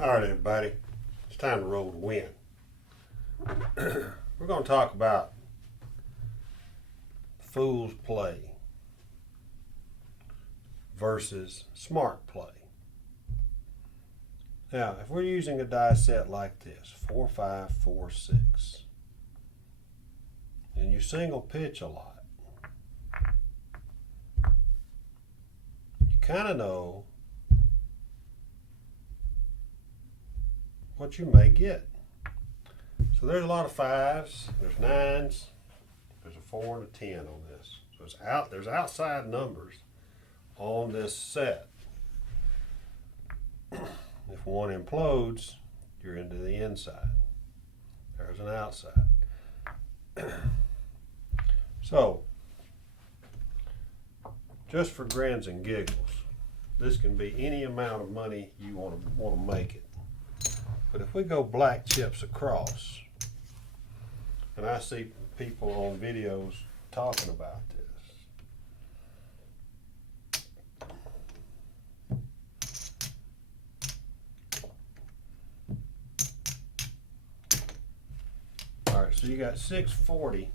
All right, everybody, it's time to roll the win. We're going to talk about fool's play versus smart play. Now, if we're using a die set like this, 4, 5, 4, 6, and you single pitch a lot, you kind of know what you may get. So there's a lot of 5s, there's 9s, there's a 4 and a 10 on this. So there's outside numbers on this set. If one implodes, you're into the inside. There's an outside. So, just for grins and giggles, this can be any amount of money you want to make it. But if we go black chips across, and I see people on videos talking about this, all right, so you got 640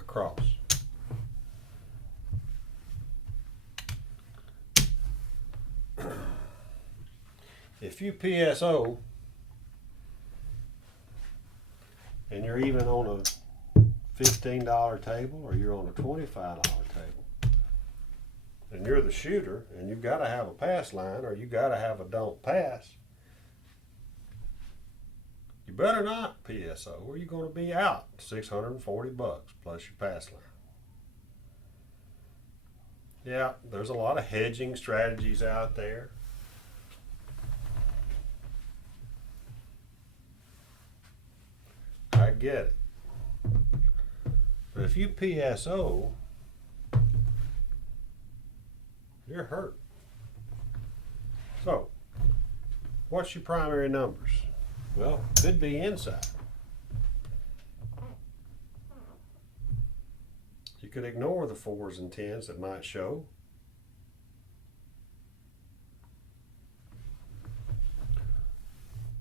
across. If you PSO and you're even on a $15 table or you're on a $25 table and you're the shooter and you've got to have a pass line or you got to have a don't pass, you better not PSO or you're going to be out $640 plus your pass line. Yeah, there's a lot of hedging strategies out there. I get it. But if you PSO, you're hurt. So, what's your primary numbers? Well, could be inside. You could ignore the 4s and 10s that might show.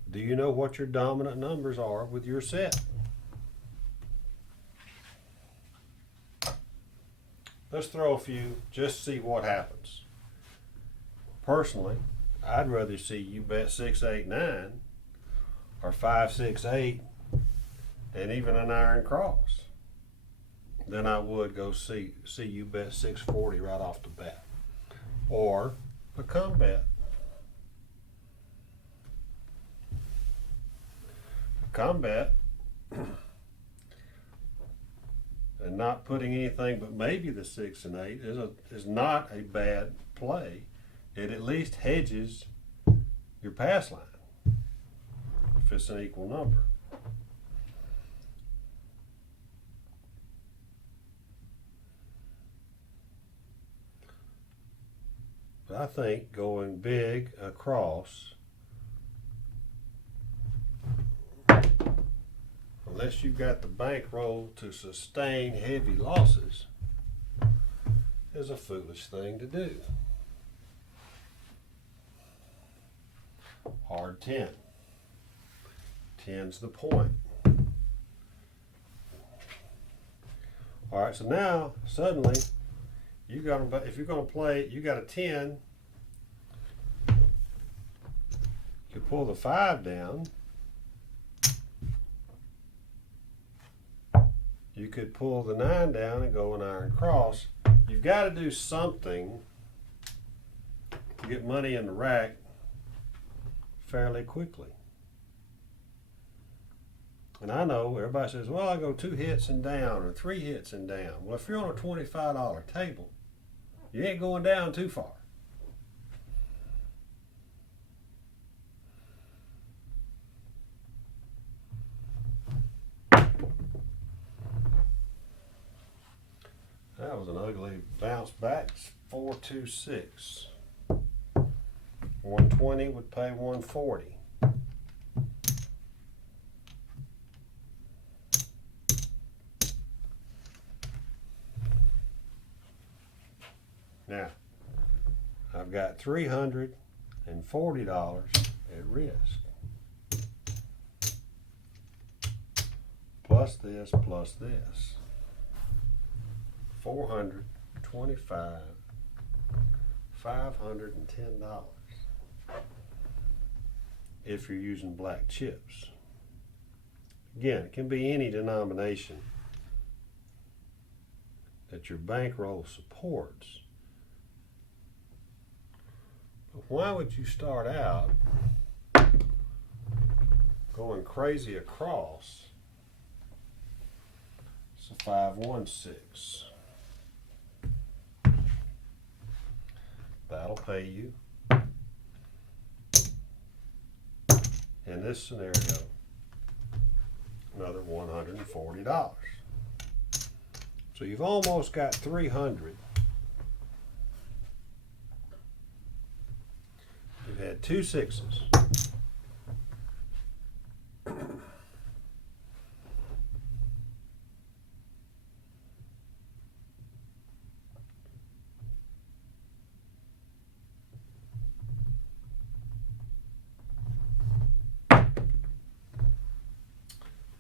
Do you know what your dominant numbers are with your set? Let's throw a few, just see what happens. Personally, I'd rather see you bet 6, 8, 9 or 5, 6, 8 and even an iron cross than I would go see you bet 640 right off the bat or a come bet. Combat and not putting anything but maybe the 6 and 8 is not a bad play. It at least hedges your pass line if it's an equal number. But I think going big across, unless you've got the bankroll to sustain heavy losses, is a foolish thing to do. Hard 10. 10's the point. All right, so now suddenly if you're going to play, you got a 10. You pull the 5 down. You could pull the 9 down and go an iron cross. You've got to do something to get money in the rack fairly quickly. And I know everybody says, well, I go 2 hits and down or 3 hits and down. Well, if you're on a $25 table, you ain't going down too far. That was an ugly bounce back. 426. 120 would pay 140. Now, I've got $340 at risk. Plus this, plus this. $425, $510 if you're using black chips. Again, it can be any denomination that your bankroll supports. But why would you start out going crazy across? It's a 516. That'll pay you, in this scenario, another $140. So you've almost got 300. You've had 2 sixes.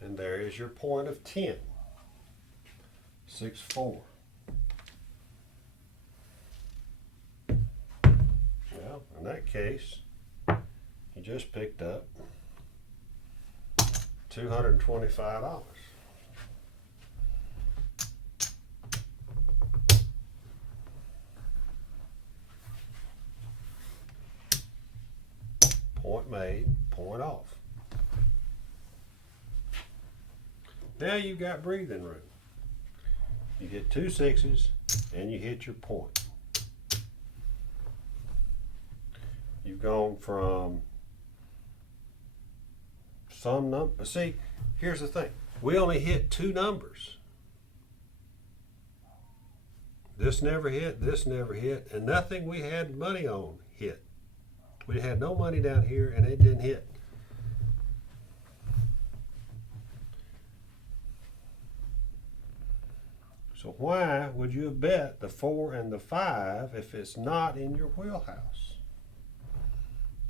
And there is your point of 10. 6-4. Well, in that case, you just picked up $225. Point made, point off. Now you've got breathing room. You hit 2 sixes and you hit your point. You've gone from some number. But see, here's the thing. We only hit 2 numbers. This never hit, this never hit, and nothing we had money on hit. We had no money down here and it didn't hit. So why would you have bet the 4 and the 5 if it's not in your wheelhouse?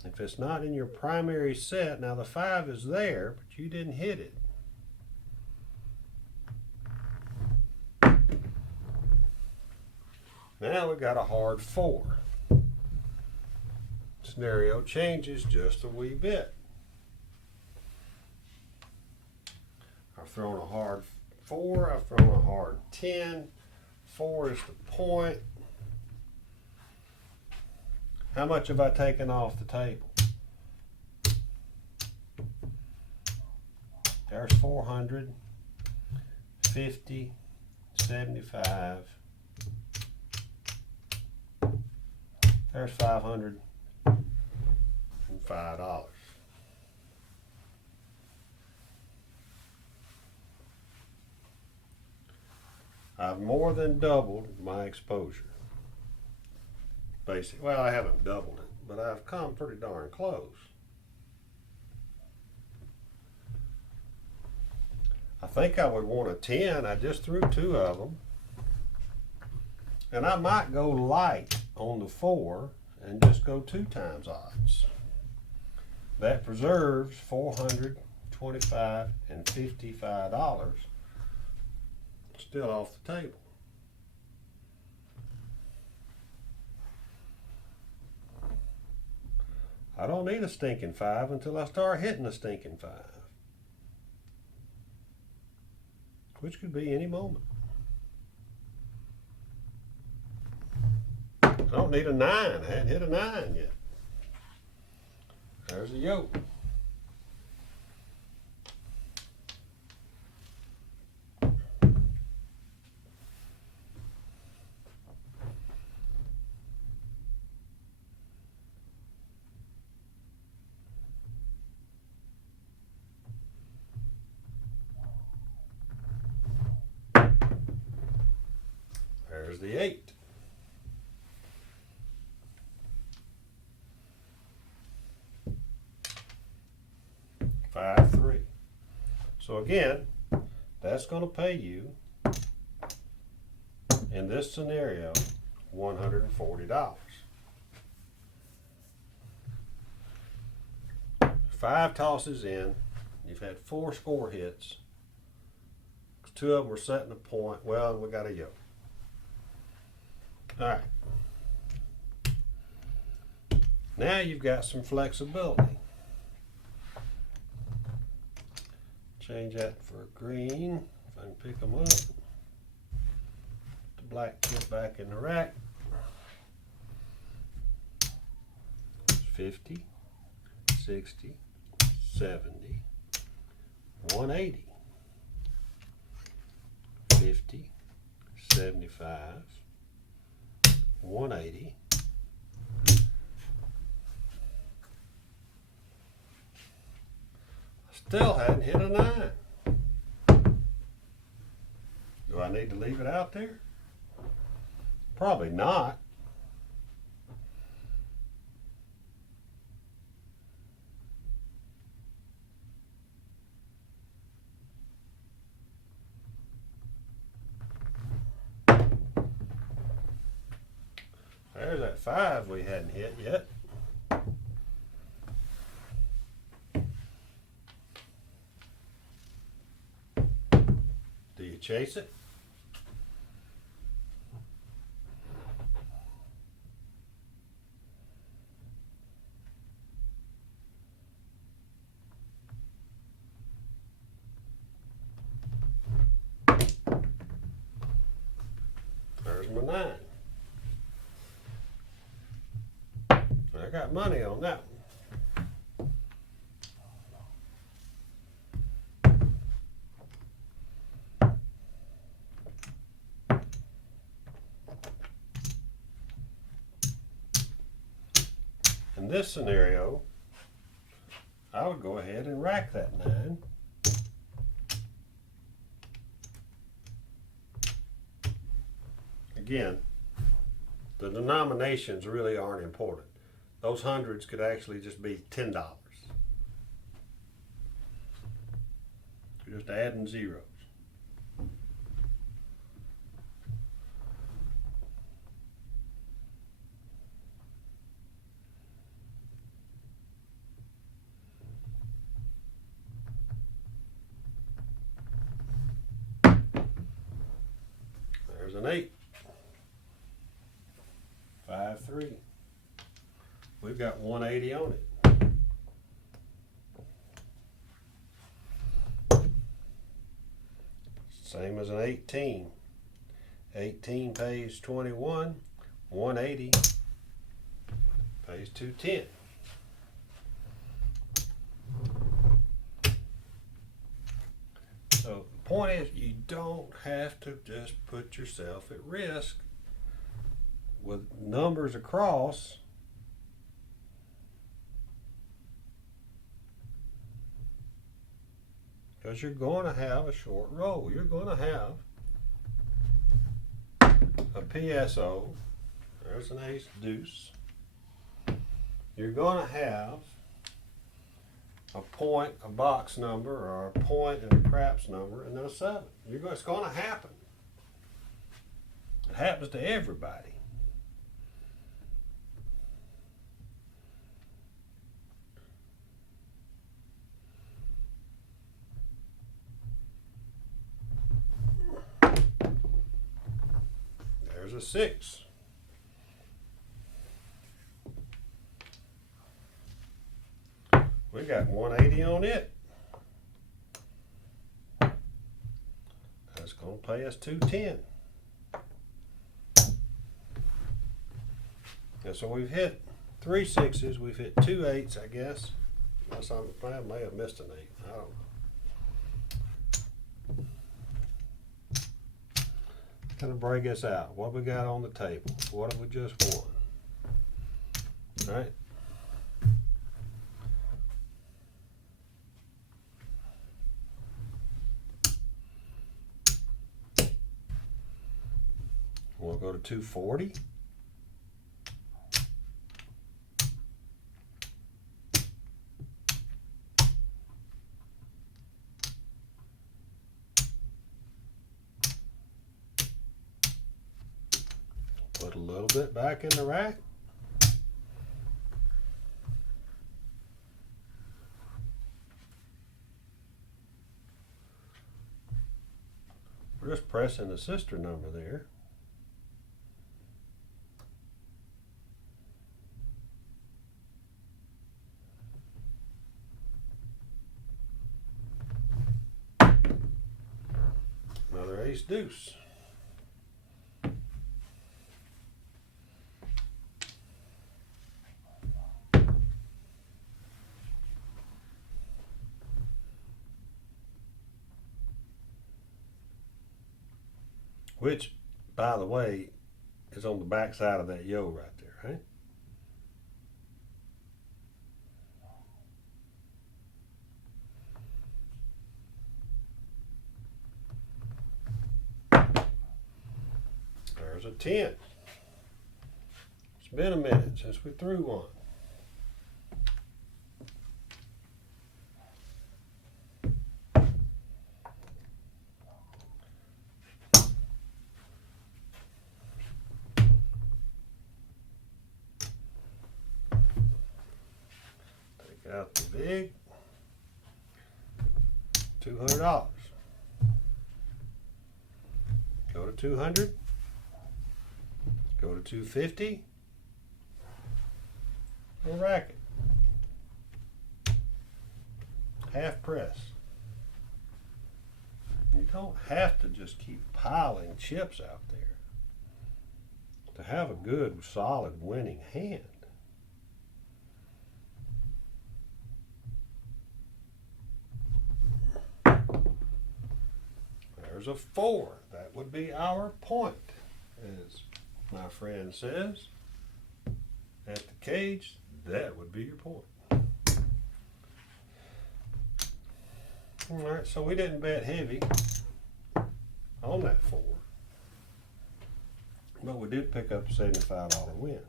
If it's not in your primary set, now the 5 is there, but you didn't hit it. Now we've got a hard 4. Scenario changes just a wee bit. I've thrown a hard 4, I've thrown a hard 10. 4 is the point. How much have I taken off the table? There's 400, 50, 75. There's $505. I've more than doubled my exposure. Basically, well, I haven't doubled it, but I've come pretty darn close. I think I would want a 10. I just threw 2 of them. And I might go light on the 4 and just go 2 times odds. That preserves $425 and $55 still off the table. I don't need a stinking 5 until I start hitting a stinking 5, which could be any moment. I don't need a 9. I hadn't hit a 9 yet. There's a yoke. There's the 8. $5-3. So again, that's going to pay you, in this scenario, $140. 5 tosses in. You've had 4 score hits. 2 of them were setting a point. Well, we got a yoke. All right. Now you've got some flexibility. Change that for green, if I can pick them up. The black get back in the rack. 50, 60, 70, 180, 50, 75, 180. Still hadn't hit a 9. Do I need to leave it out there? Probably not. There's that 5 we hadn't hit yet. Do you chase it? There's my 9. I got money on that one. In this scenario, I would go ahead and rack that 9. Again, the denominations really aren't important. Those hundreds could actually just be $10. You're just adding zeros. There's an 8. 5, 3. We've got 180 on it. Same as an 18. 18 pays 21. 180 pays 210. So the point is, you don't have to just put yourself at risk with numbers across. Because you're going to have a short roll. You're going to have a PSO. There's an ace deuce. You're going to have a point, a box number, or a point and a craps number, and then a 7. It's going to happen. It happens to everybody. There's a 6. We got 180 on it. That's going to pay us 210. And so we've hit 3 6s. We've hit 2 8s, I guess. Unless I may have missed an 8. I don't know. Gonna break us out. What we got on the table? What have we just won? All right. We'll go to 240. Put a little bit back in the rack. just pressing the sister number there. Another ace deuce. Which, by the way, is on the back side of that yo right there, right? There's a 10. It's been a minute since we threw one. Take out the big. $200. Go to 200. Go to 250. And rack it. Half press. You don't have to just keep piling chips out there to have a good, solid, winning hand. There's a 4. That would be our point, as my friend says. At the cage, that would be your point. Alright, so we didn't bet heavy on that 4. But we did pick up a $75 win.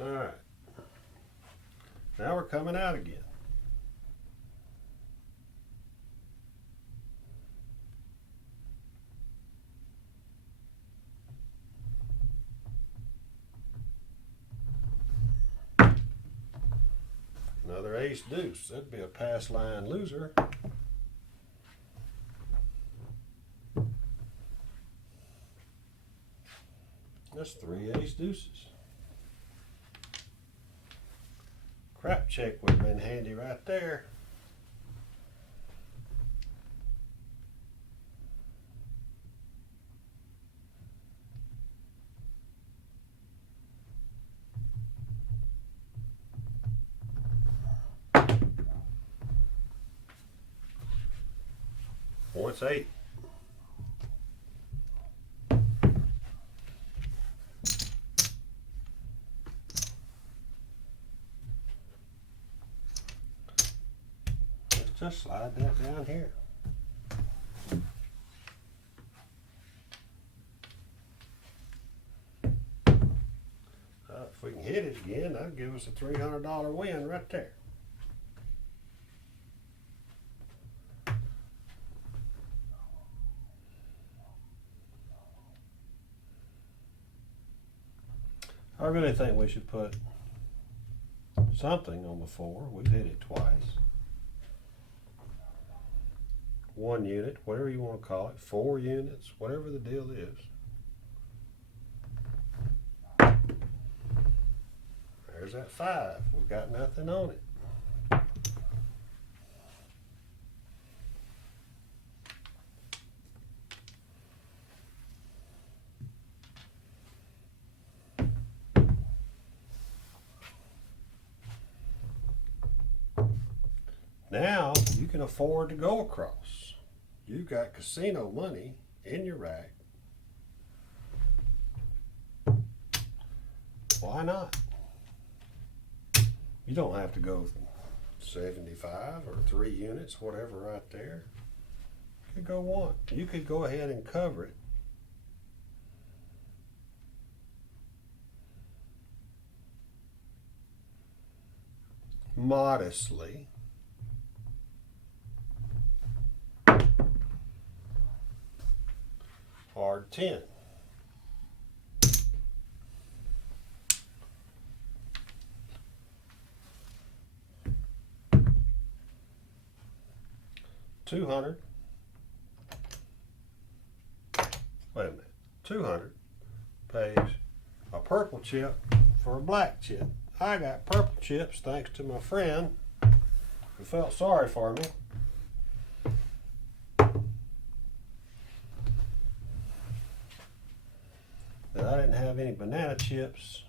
Alright. Now we're coming out again. Another ace deuce. That'd be a pass line loser. That's 3 ace deuces. Crap check would have been handy right there. Points 8. Let's just slide that down here. If we can hit it again, that'll give us a $300 win right there. I really think we should put something on the 4. We've hit it twice. 1 unit, whatever you want to call it, 4 units, whatever the deal is. There's that 5. We've got nothing on it. Now you can afford to go across. You've got casino money in your rack. Why not? You don't have to go 75 or 3 units, whatever right there. You could go 1. You could go ahead and cover it. Modestly. 10. $200. Wait a minute. 200 pays a purple chip for a black chip. I got purple chips thanks to my friend who felt sorry for me. That I didn't have any banana chips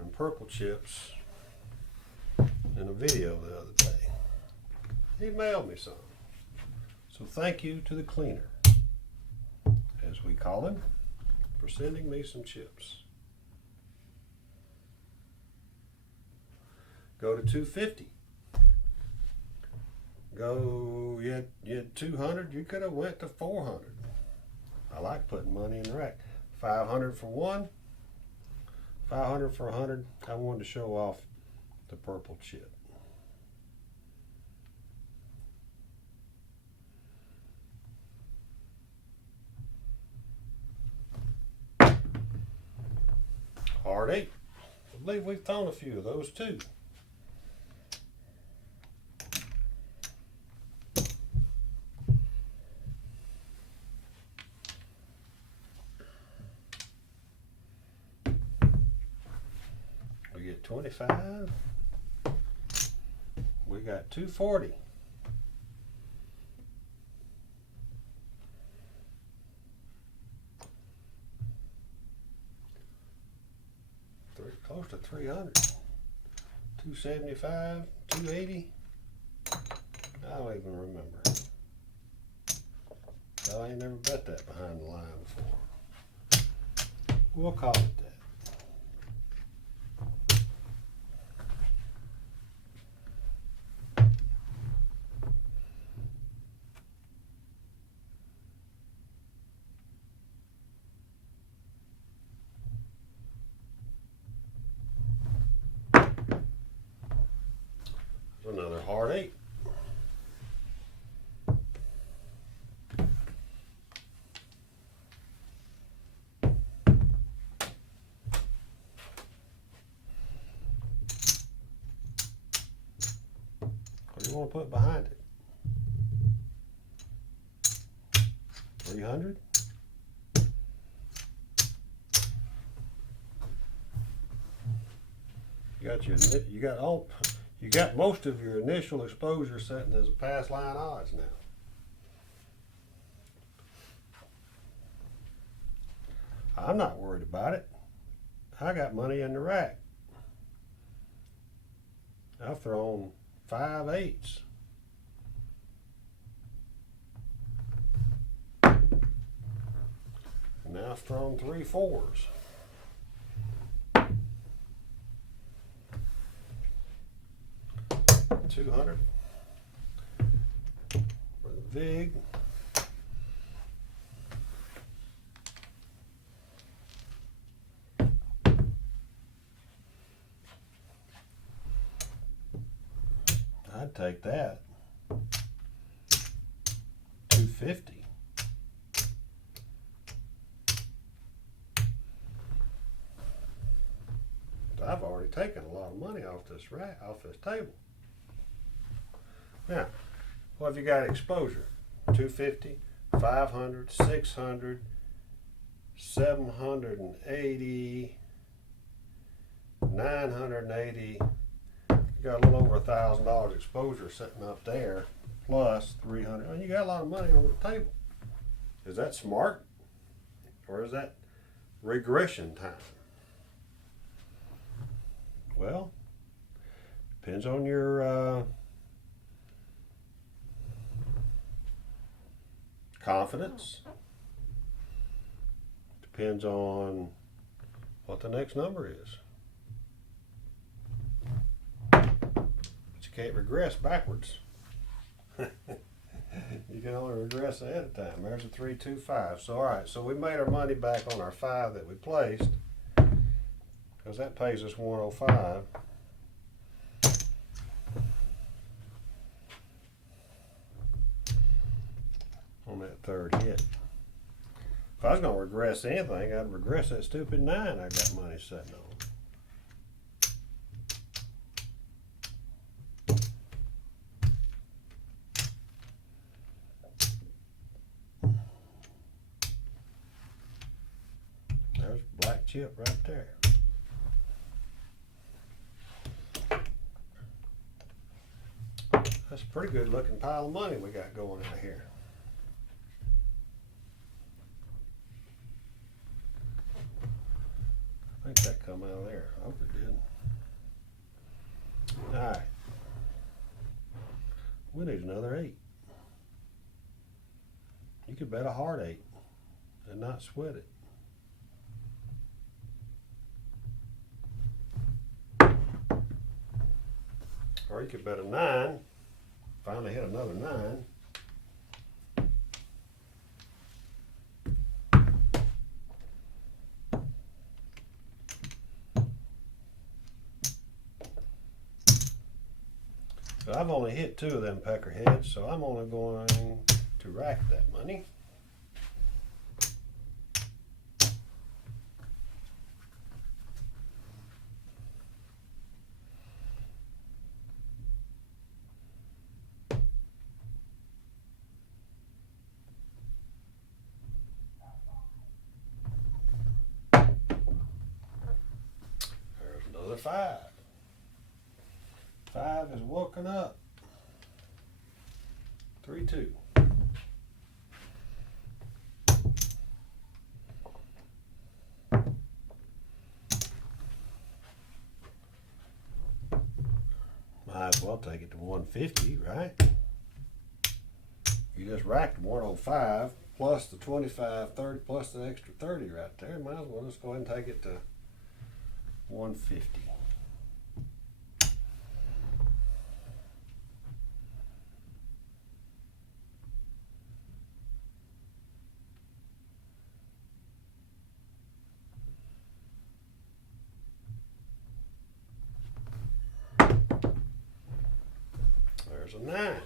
and purple chips in a video the other day. He mailed me some. So thank you to the cleaner, as we call him, for sending me some chips. Go to 250. Go, you had 200, you could have went to 400. I like putting money in the rack. 500 for one, 500 for 100. I wanted to show off the purple chip. Hard 8. I believe we've thrown a few of those too. We get 25. We got 240. Close to 300. 275, 280. I don't even remember. I ain't never bet that behind the line before. We'll call it that. Another hard 8. What do you want to put behind it? 300? You got most of your initial exposure setting as a pass line odds now. I'm not worried about it. I got money in the rack. I've thrown 5 8s. And now I've thrown 3 4s. $200 for the VIG. I'd take that. 250. I've already taken a lot of money off this rack, off this table. Now, what have you got exposure? 250, 500, 600, 780, 980. You got a little over $1,000 exposure sitting up there, plus 300. And you got a lot of money on the table. Is that smart, or is that regression time? Well, depends on your confidence. Depends on what the next number is. But you can't regress backwards. You can only regress ahead of time. There's a 325. So all right, so we made our money back on our 5 that we placed, because that pays us 105. On that third hit. If I was gonna regress anything, I'd regress that stupid 9 I got money sitting on. There's black chip right there. That's a pretty good looking pile of money we got going out here. I think that come out of there. I hope it did. Alright. We need another 8. You could bet a hard 8 and not sweat it. Or you could bet a 9. Finally hit another 9. So I've only hit 2 of them peckerheads, so I'm only going to rack that money. There's another 5. 5 is woken up. 3, 2. Might as well take it to 150, right? You just racked 105 plus the 25, 30 plus the extra 30 right there. Might as well just go ahead and take it to 150. There's a 9.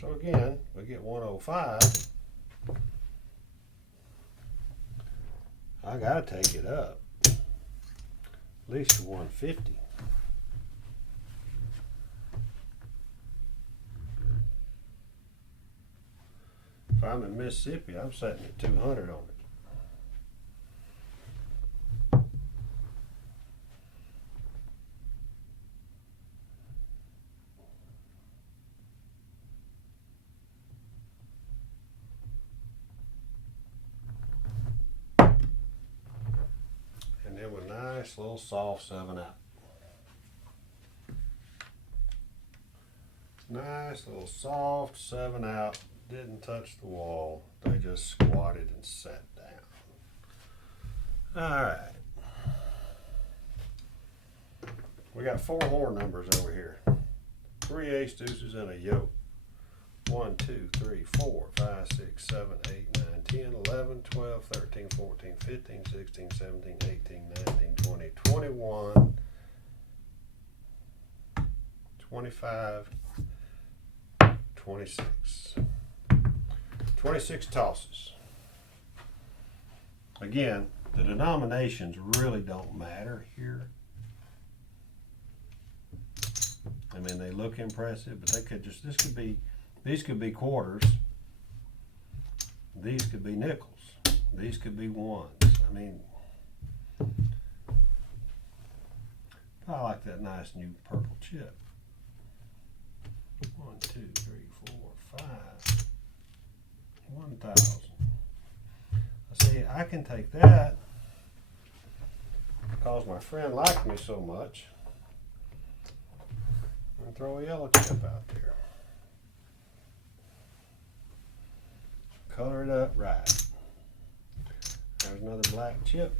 So again, we get 105. I gotta take it up at least to 150. If I'm in Mississippi, I'm setting at 200 on it. And then with a nice little soft 7 out. Nice little soft 7 out. Didn't touch the wall. They just squatted and sat down. All right. We got 4 horn numbers over here. 3 ace deuces and a yoke. 1, 2, 3, 4, 5, 6, 7, 8, 9, 10, 11, 12, 13, 14, 15, 16, 17, 18, 19, 20, 21, 25, 26. 26 tosses. Again, the denominations really don't matter here. I mean, they look impressive, but they could just, these could be quarters. These could be nickels. These could be ones. I mean, I like that nice new purple chip. 1, 2, 3, 4, 5. 1,000. See, I can take that because my friend liked me so much and throw a yellow chip out there. Color it up right. There's another black chip.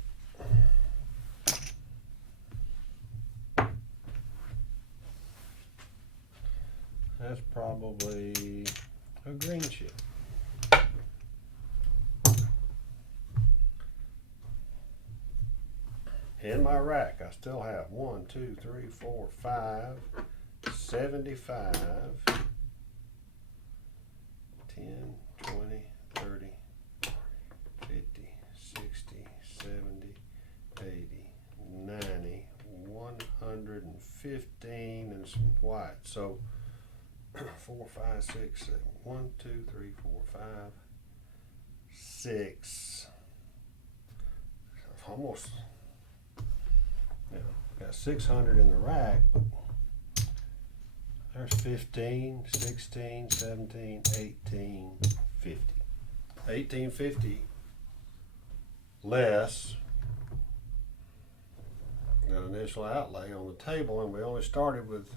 That's probably a green chip. in my rack, I still have 1, 2, 3, 4, 5, 75, 10, 20, 30, 50, 60, 70, 80, 90, 115, and some white. So 4, 5, 6, 7, 1, 2, 3, 4, 5, 6. Almost, got 600 in the rack, but there's 15, 16, 17, 18, 50. 1850 less than initial outlay on the table, and we only started with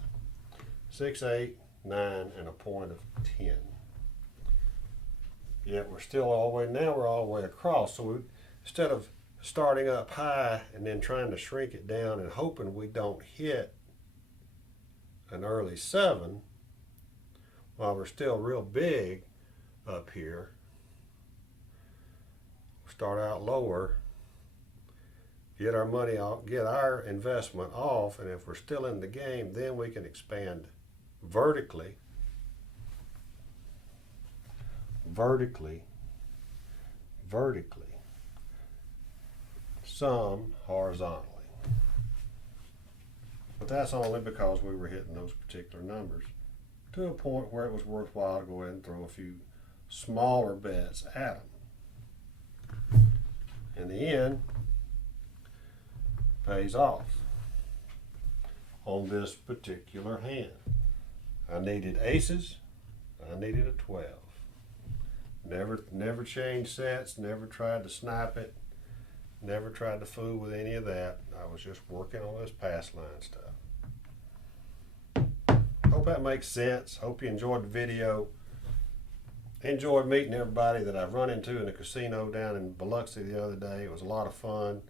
6, 8, 9, and a point of 10. Yet we're still all the way, now we're all the way across. So we, instead of starting up high and then trying to shrink it down and hoping we don't hit an early 7 while we're still real big up here, start out lower, get our money off, get our investment off, and if we're still in the game, then we can expand vertically, some horizontally. But that's only because we were hitting those particular numbers to a point where it was worthwhile to go ahead and throw a few smaller bets at them. In the end, pays off on this particular hand. I needed aces, I needed a 12. Never changed sets, never tried to snipe it, never tried to fool with any of that. I was just working on this pass line stuff. Hope that makes sense. Hope you enjoyed the video. Enjoyed meeting everybody that I've run into in the casino down in Biloxi the other day. It was a lot of fun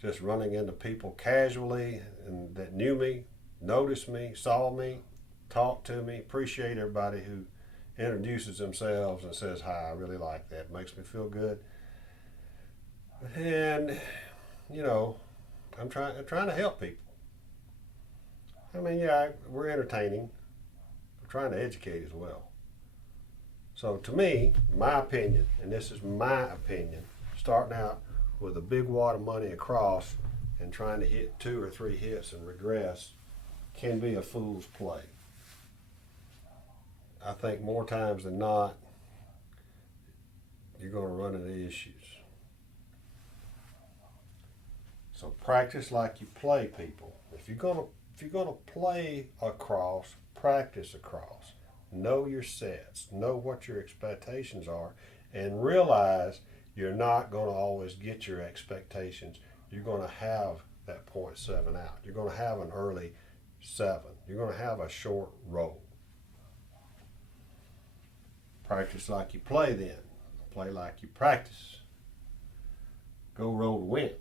just running into people casually and that knew me, noticed me, saw me, talked to me. Appreciate everybody who introduces themselves and says hi. I really like that. It makes me feel good. And I'm trying to help people. I mean, we're entertaining. I'm trying to educate as well. So to me, my opinion, and this is my opinion, starting out with a big wad of money across and trying to hit 2 or 3 hits and regress can be a fool's play. I think more times than not, you're going to run into issues. So practice like you play, people. If you're gonna play across, practice across. Know your sets. Know what your expectations are, and realize you're not going to always get your expectations. You're going to have that 0.7 out. You're going to have an early 7. You're going to have a short roll. Practice like you play then. Play like you practice. Go roll to win.